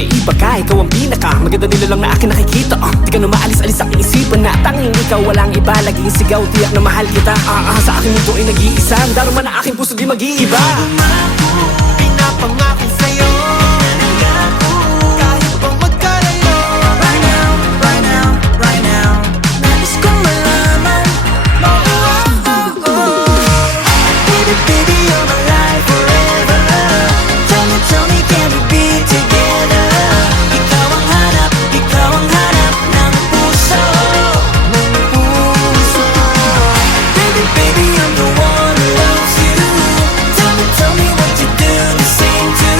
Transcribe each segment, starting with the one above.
may iba ka, ikaw ang pinaka maganda nila lang na akin nakikita. Di ka na maalis-alis sa aking isipan na tanging ikaw, walang iba. Laging sigaw, tiyak na mahal kita. Sa akin mundo ay nag-iisa, ang darama na aking puso di mag-iiba. Pinapangako sa'yo, kahit pang magkalayo. Right now, right now, right now, nais kong malaman. Baby, baby, you're my life forever. Tell me, can we be together? Ikaw ang hanap ng puso, ng puso. Baby, baby, I'm the one who loves you. Tell me what you do to sing to.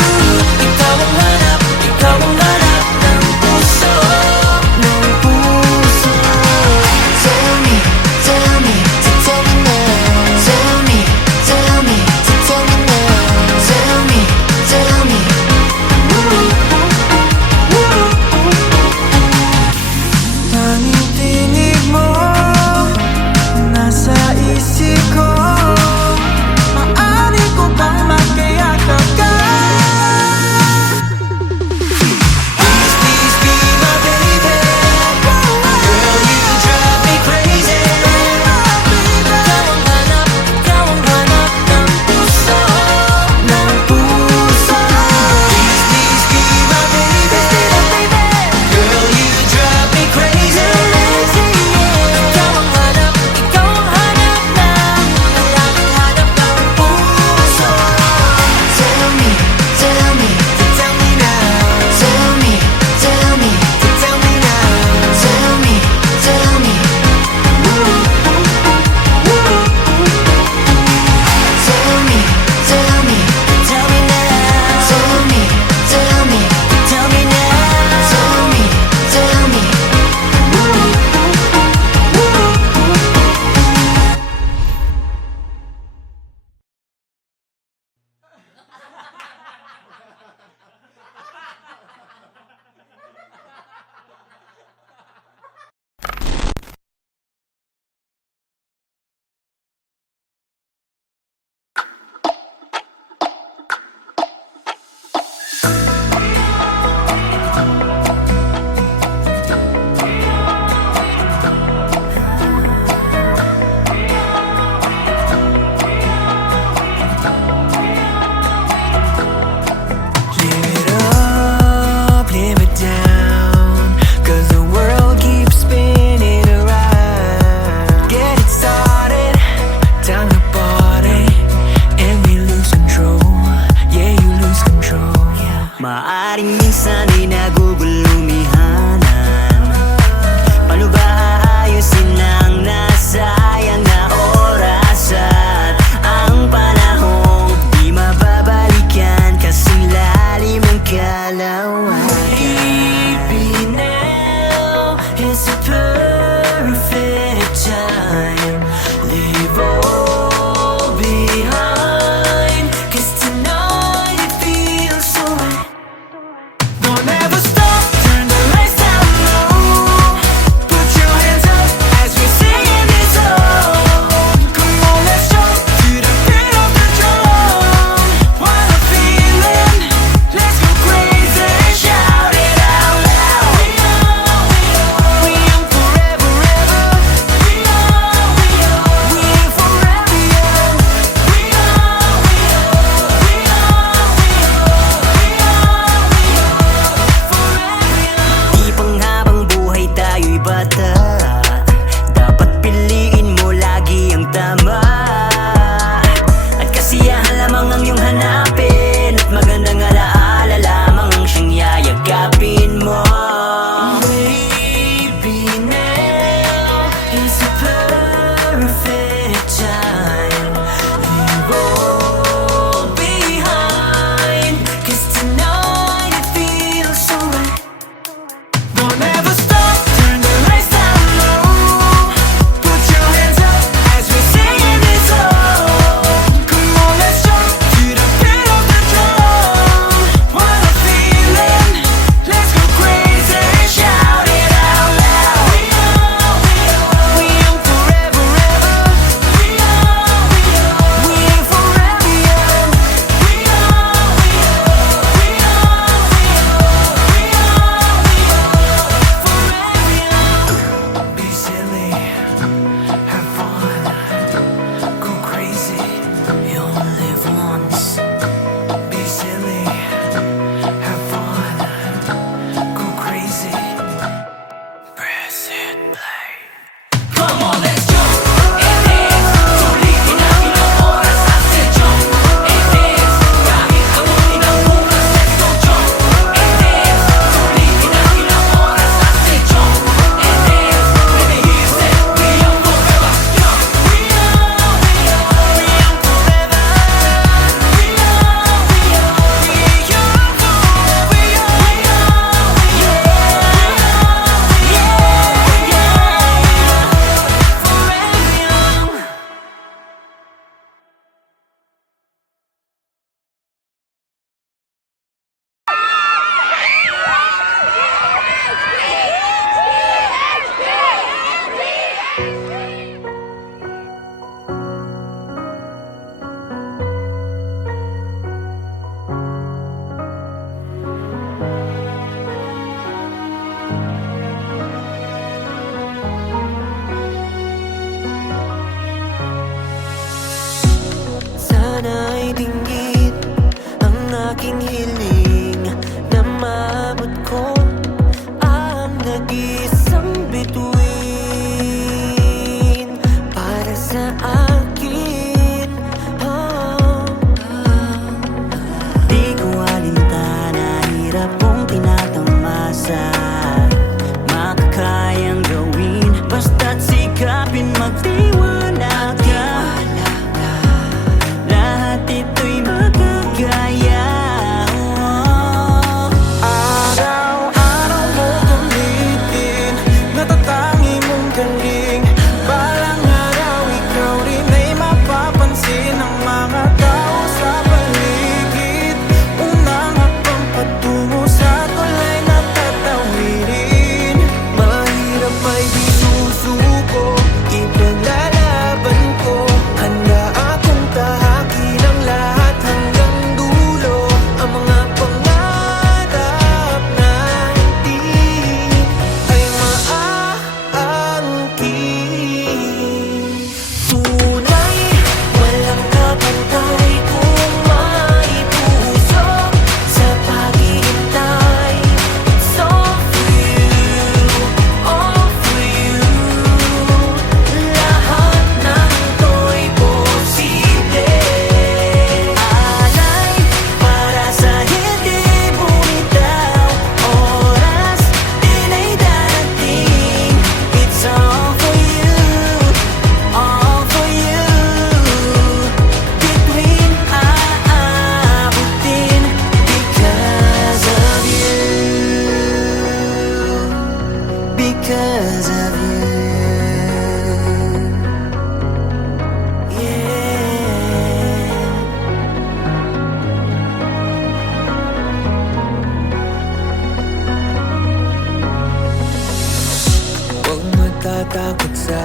sa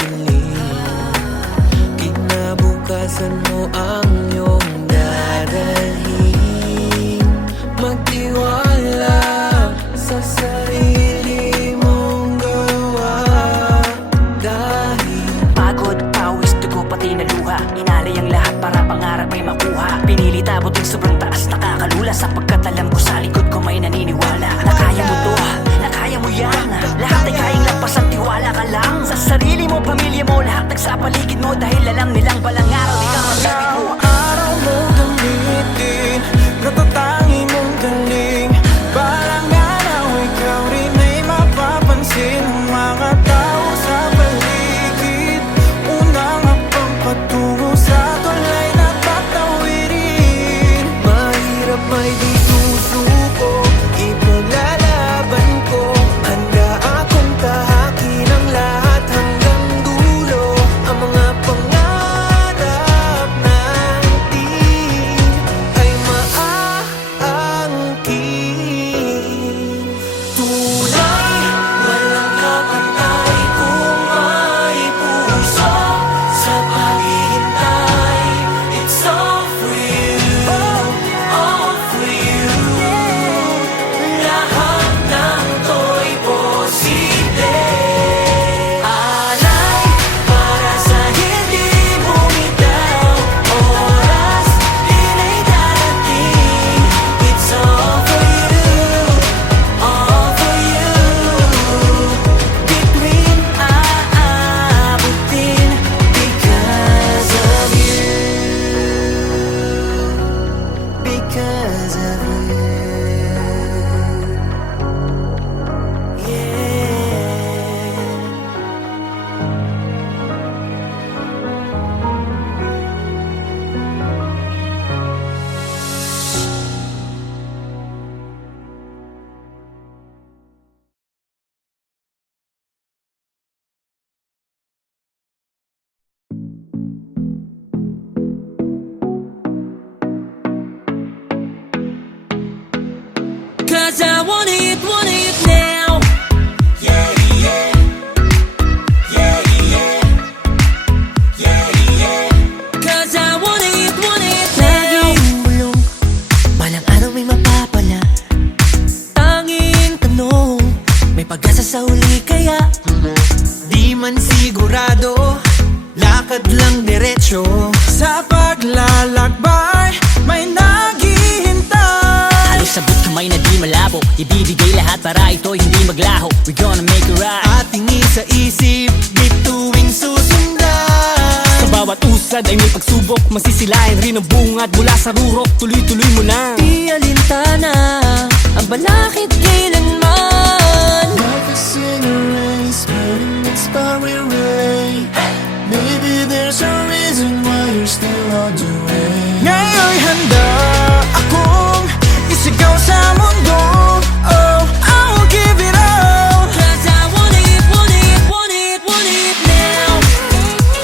dilim. Kinabukasan mo ang iyong dadalhin. Magtiwala sa sarili mong gawa. Dahil pagod, pawis, dugo, pati na luha. Inalay ang lahat para pangarap ay makuha. Pinili tabotin sobrang taas, nakakalula. Sapagkat alam ko sa likod ko may naniniwala. Na kaya mo to, na kaya mo yan. Lahat ay kayang lampasan, tiwala ka lang. Sa sarili mo, pamilya mo, lahat nagsapaligid mo. Dahil alam nilang balang araw di ka mabibigo. araw mo gamitin, natatangi mong galing. Parang araw ikaw rin ay mapapansin ng mga tao sa paligid. Unang hakbang patungo sa tulay na patawirin. Mahirap may di susuko, ipaglalaban ko. Handa akong tahakin ang lahat hanggang dulo. Ang mga pangarap natin ay maangkin. Tunay, walang kapantay kung may puso sa paghihintay. It's all for you, all for you. Lahat ng to'y posible. Alay para sa hindi bumitaw. Oras din ay darating. It's all for you, all for you. Bituin aabutin because of you, because of you. Yeah. Cause I want it now. Yeah, yeah. Yeah, yeah. Yeah, yeah. Cause I want it now. Ulong, balang araw may mapapala. Tanging tanong, May pag-asa sa huli kaya Di man sigurado, lakad lang diretsyo. Sa paglalakbay, may naghihintay. halos sabot kamay na di malabo. Ibibigay lahat para ito hindi maglaho. We're gonna make it right. Ating isa-isip, bituing susundan. Sa bawat usad ay may pagsubok, masisilayan rin ang bungad mula sa rurok. Tuloy-tuloy mo na. Di alintana ang balakid kailanman. Life is in a race, but it's far away. Maybe there's a reason why you're still on the way. Ngayon'y handa akong isigaw sa mundo. Oh, I'll give it all. cause I want it now.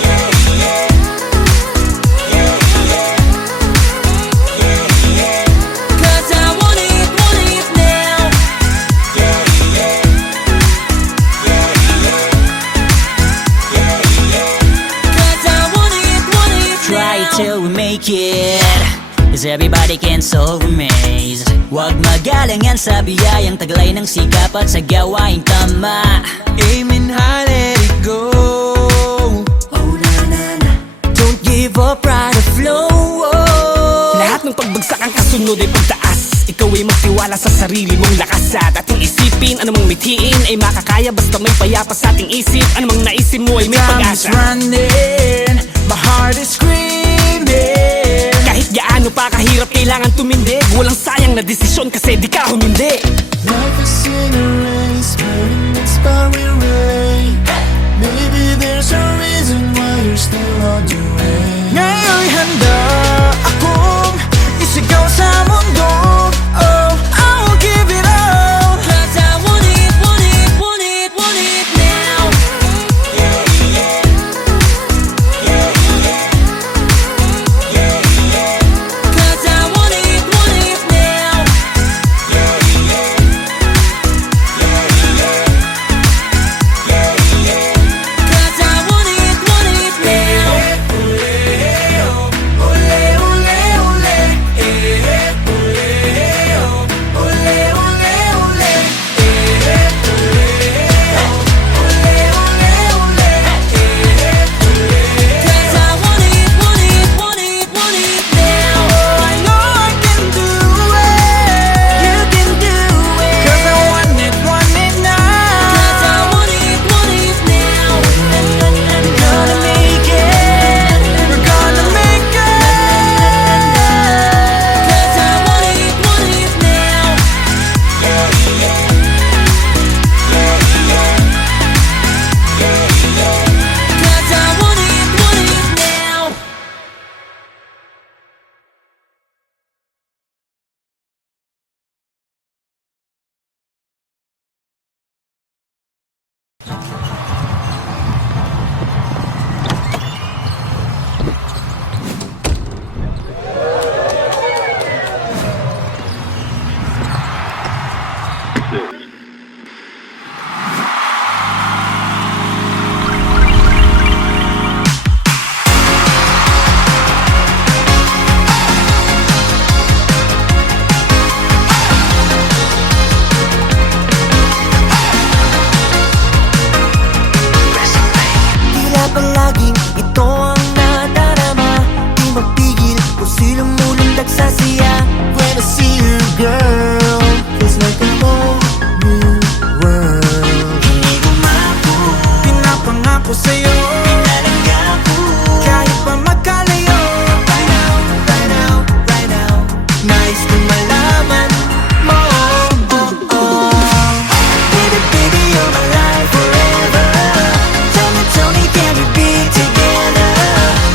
Yeah, yeah. Yeah, yeah. Yeah, yeah. Cause I want it now. Yeah, yeah. Yeah, yeah. Yeah, yeah. Cause I want it Try it now. till we make it. Cause everybody can solve a maze. Huwag magalangan sa biyayang taglay ng sikap at sa gawaing tama. Amen, high, let it go. Oh na na na, don't give up, ride the flow. Lahat ng pagbagsak ang kasunod ay pagtaas. Ikaw ay magtiwala sa sarili mong lakas. At ating isipin, anumang mithiin ay makakaya basta may payapa sa ating isip. Anumang naisip mo ay may Time is pag-asa. running, my heart is screaming. Kahit gaano pa kahirap, kailangan tumindig. Walang sayang na desisyon kasi di ka humindi. Life is in a race, but it's far away. Maybe there's a reason why you're still on the way. Ngayon'y handa akong isigaw sa mundo. Oh, I'll give it all. Cause I want it now. Yeah, yeah. Yeah, yeah. Yeah, yeah. Cause I want it now. Yeah, yeah. Yeah, yeah. Yeah, ako sa'yo. Pinalaga ko. Kahit pa magkalayo. Right now, right now, right now. Nais kong malaman mo. Baby, baby, you're my life forever. Tell me, can we be together?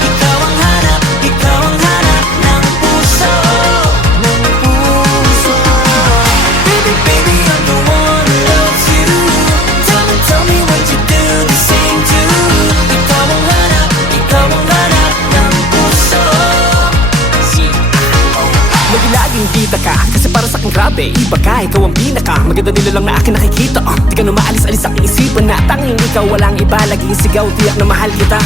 Ikaw ang hanap ng puso. Baby, baby, I'm the one who loves you. Tell me what you do the same too. Ikaw ang hanap ng puso. Lagi-laging kita ka, kasi para sa akin grabe iba ka, ikaw ang pinaka maganda nila lang na akin nakikita. Di ka na maalis-alis sa aking isipan na tanging ikaw, walang iba. Laging sigaw, tiyak na mahal kita.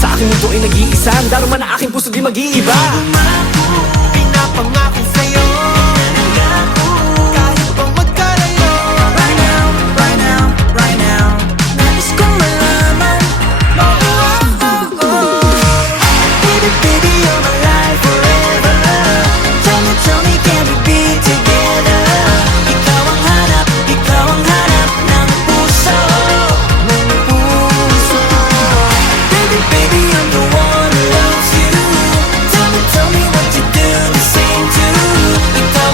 Sa akin mundo ay nag-iisa, ang daruma na aking puso di mag-iiba. Pinapangako sa'yo. Kahit pa magkalayo. Right now, right now, right now. Nais kong malaman. Baby, baby, you're my life forever. Tell me, can we be together? Ikaw ang hanap ng puso. Baby, baby, I'm the one who loves you. Tell me what you do the same too. Ikaw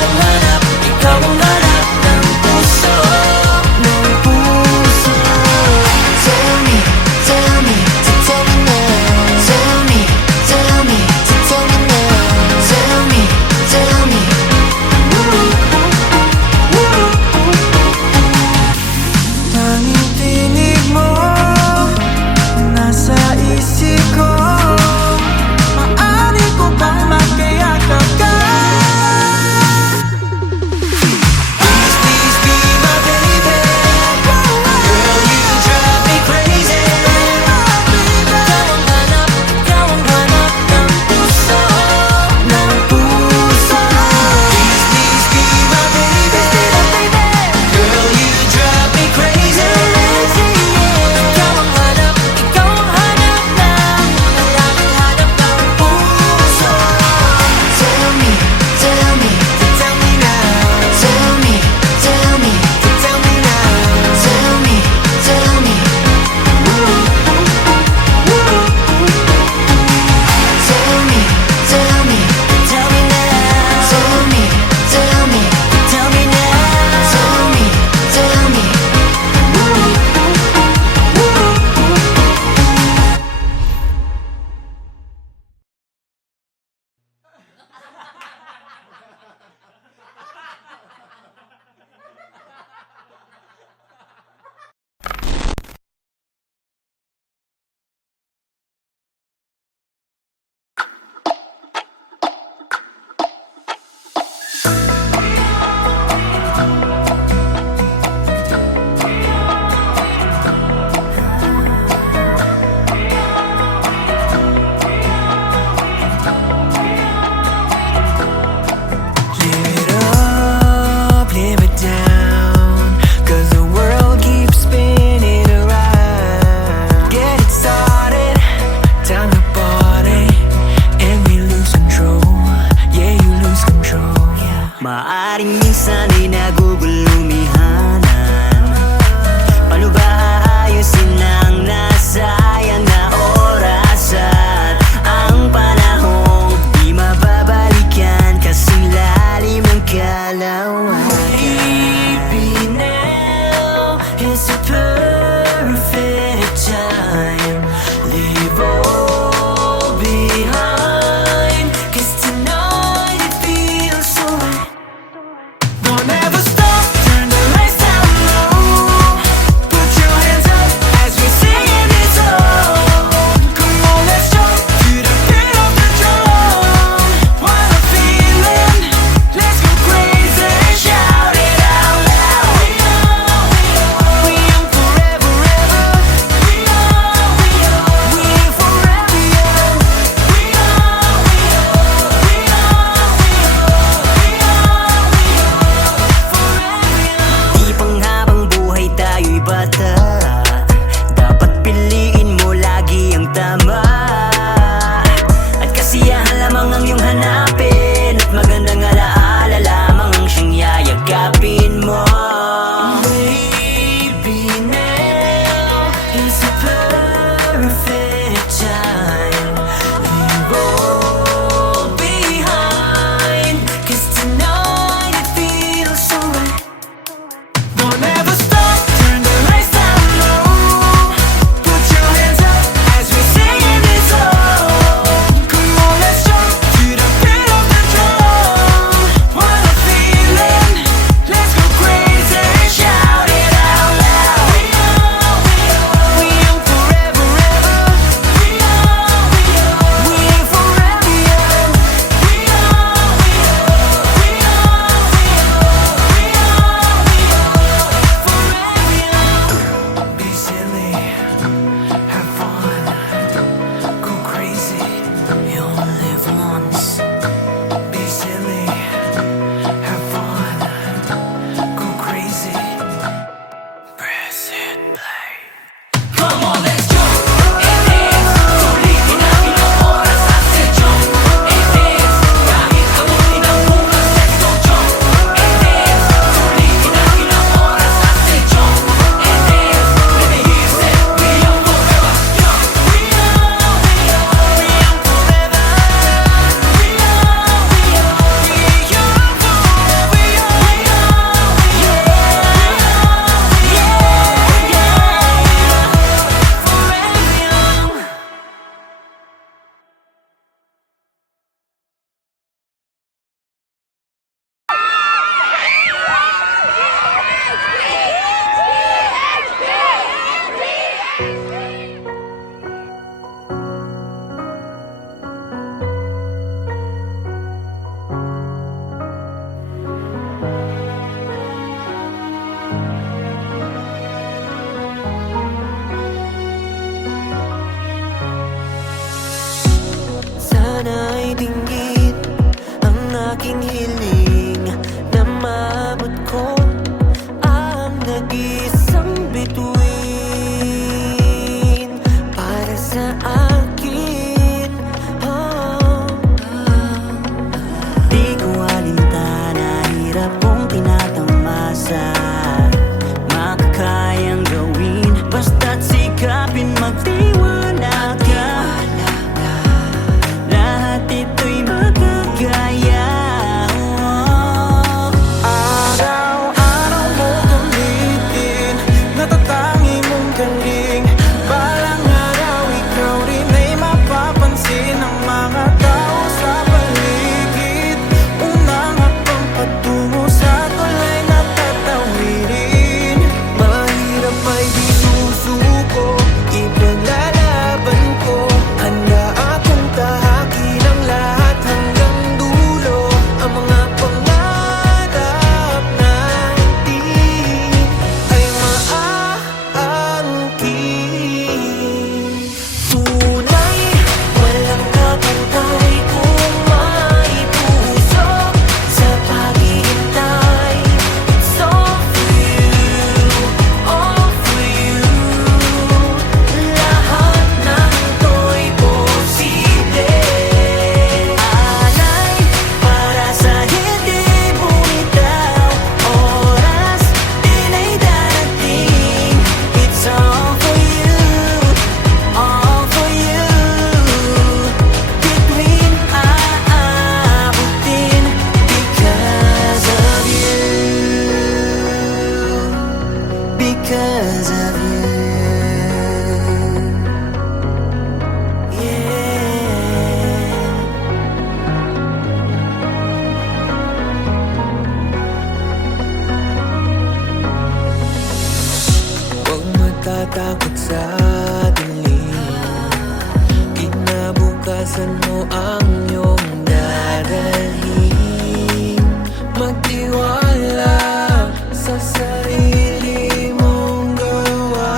magtiwala ka. Lahat ito'y magagaya. Araw-araw mo gamitin, natatangi mong galing. Balang araw ikaw rin ay mapapansin ng mga tao sa paligid. Unang hakbang patungo sa tulay na tatawirin. Mahirap ay di susuko, ipaglalaban ko. Handa akong tahakin ang lahat hanggang dulo. Ang mga pangarap natin ay maaangkin. Tunay, walang kapantay kung may puso sa paghihintay. It's all for you, all for you. Lahat ng to'y posible. Alay para sa hindi bumitaw. Oras din ay darating. It's all for you, all for you. Bituin aabutin because of you, because of you. Yeah. Huwag matatakot sa dilim. Kinabukasan mo ang iyong dadalhin. Magtiwala sa sarili mong gawa.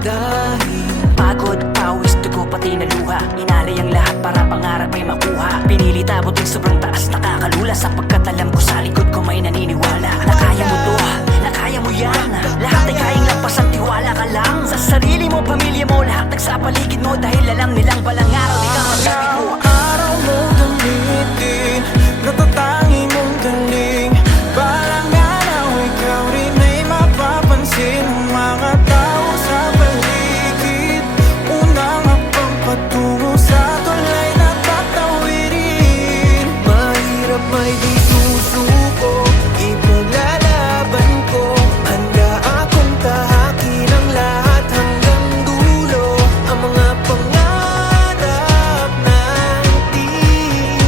Dahil Pagod, pawis, dugo, pati na luha. Inalay ang lahat para pangarap ay makuha. Pinili tabotin sobrang taas, nakakalula. Sapagkat alam ko sa likod ko may naniniwala. Na kaya mo to, na kaya mo yan. Lahat ay kayang lampasan, tiwala ka lang. Sa sarili mo, pamilya mo, lahat nagsapaligid mo. Dahil alam nilang balang araw di ka mabibigo. araw mo gamitin, natatangi mong galing. Balang araw ikaw rin ay mapapansin ng mga tao sa paligid. Unang hakbang patungo sa tulay na tatawirin. Mahirap may di susuko, ipaglalaban ko. Handa akong tahakin ang lahat hanggang dulo. Ang mga pangarap natin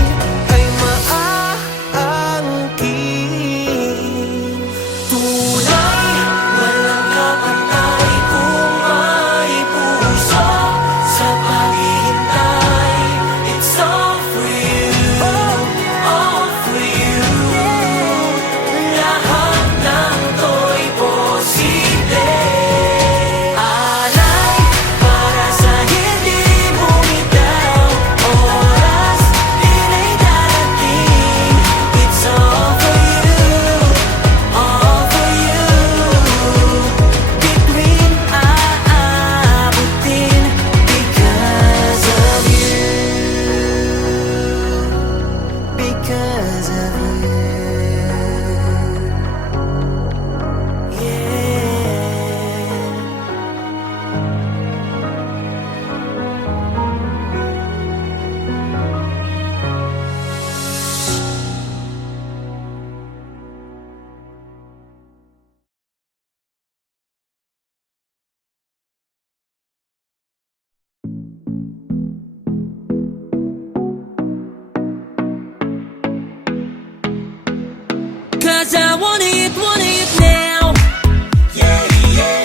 ay maaangkin. Tunay, walang kapantay kung may puso sa paghihintay. It's all for you, all for you. Lahat ng to'y posible. Alay para sa hindi bumitaw. Oras din ay darating. It's all for you, all for you. Bituin aabutin because of you, because of you. Yeah. Cause I want it now. Yeah, yeah.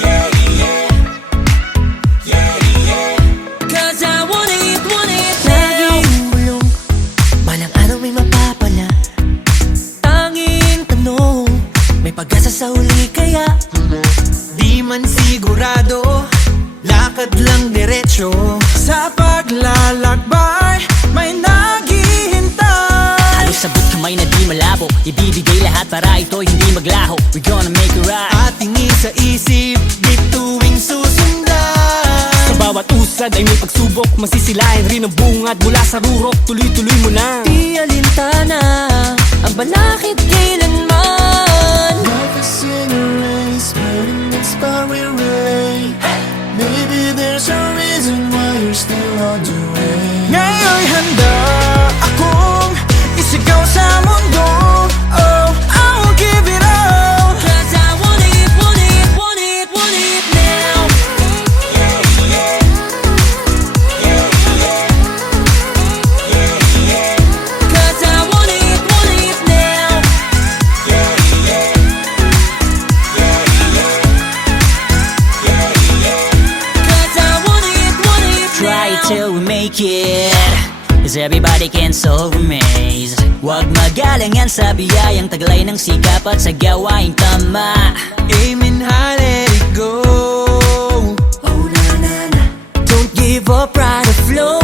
Yeah, yeah. Yeah, yeah. Cause I want it now. Bulong, balang araw may mapapala. Tanging tanong, may pag-asa sa huli kaya? Di man sigurado, lakad lang diretsyo. Sa paglalakbay, may naghihintay. Halos sabot kamay na di malabo. Ibibigay lahat para ito'y hindi maglaho. We're gonna make it right. Ating isa-isip, bituing susundan. Sa bawat usad ay may pagsubok. Masisilayan rin ang bungad mula sa rurok. Tuloy-tuloy mo na. Di alintana ang balakid kailanman. Life is in a race, but in its power ray. on doing. Ngayon'y handa akong isigaw sa mundo. Oh, I will give it all. Cause I want it, want it, want it, want it now. Cause I want it now. Cause I want it Try now. till we make it, cause everybody can solve a maze. Huwag magalangan sa biyayang taglay ng sikap at sa gawaing tama. Aiming high, let it go. Oh na na na, don't give up, ride the flow.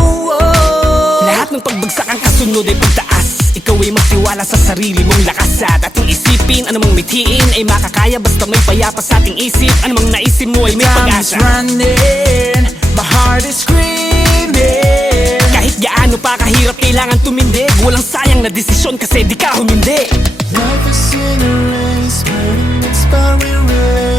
Lahat ng pagbagsak ang kasunod ay pagtaas. Ikaw ay magtiwala sa sarili mong lakas. At ating isipin, anumang mithiin ay makakaya basta may payapa sa ating isip. Anumang naisip mo ay may Time is pag-asa. running, my heart is screaming. Kahit gaano pa kahirap, kailangan tumindig. Walang sayang na desisyon kasi di ka humindi. Life is in a race, but in its power we race.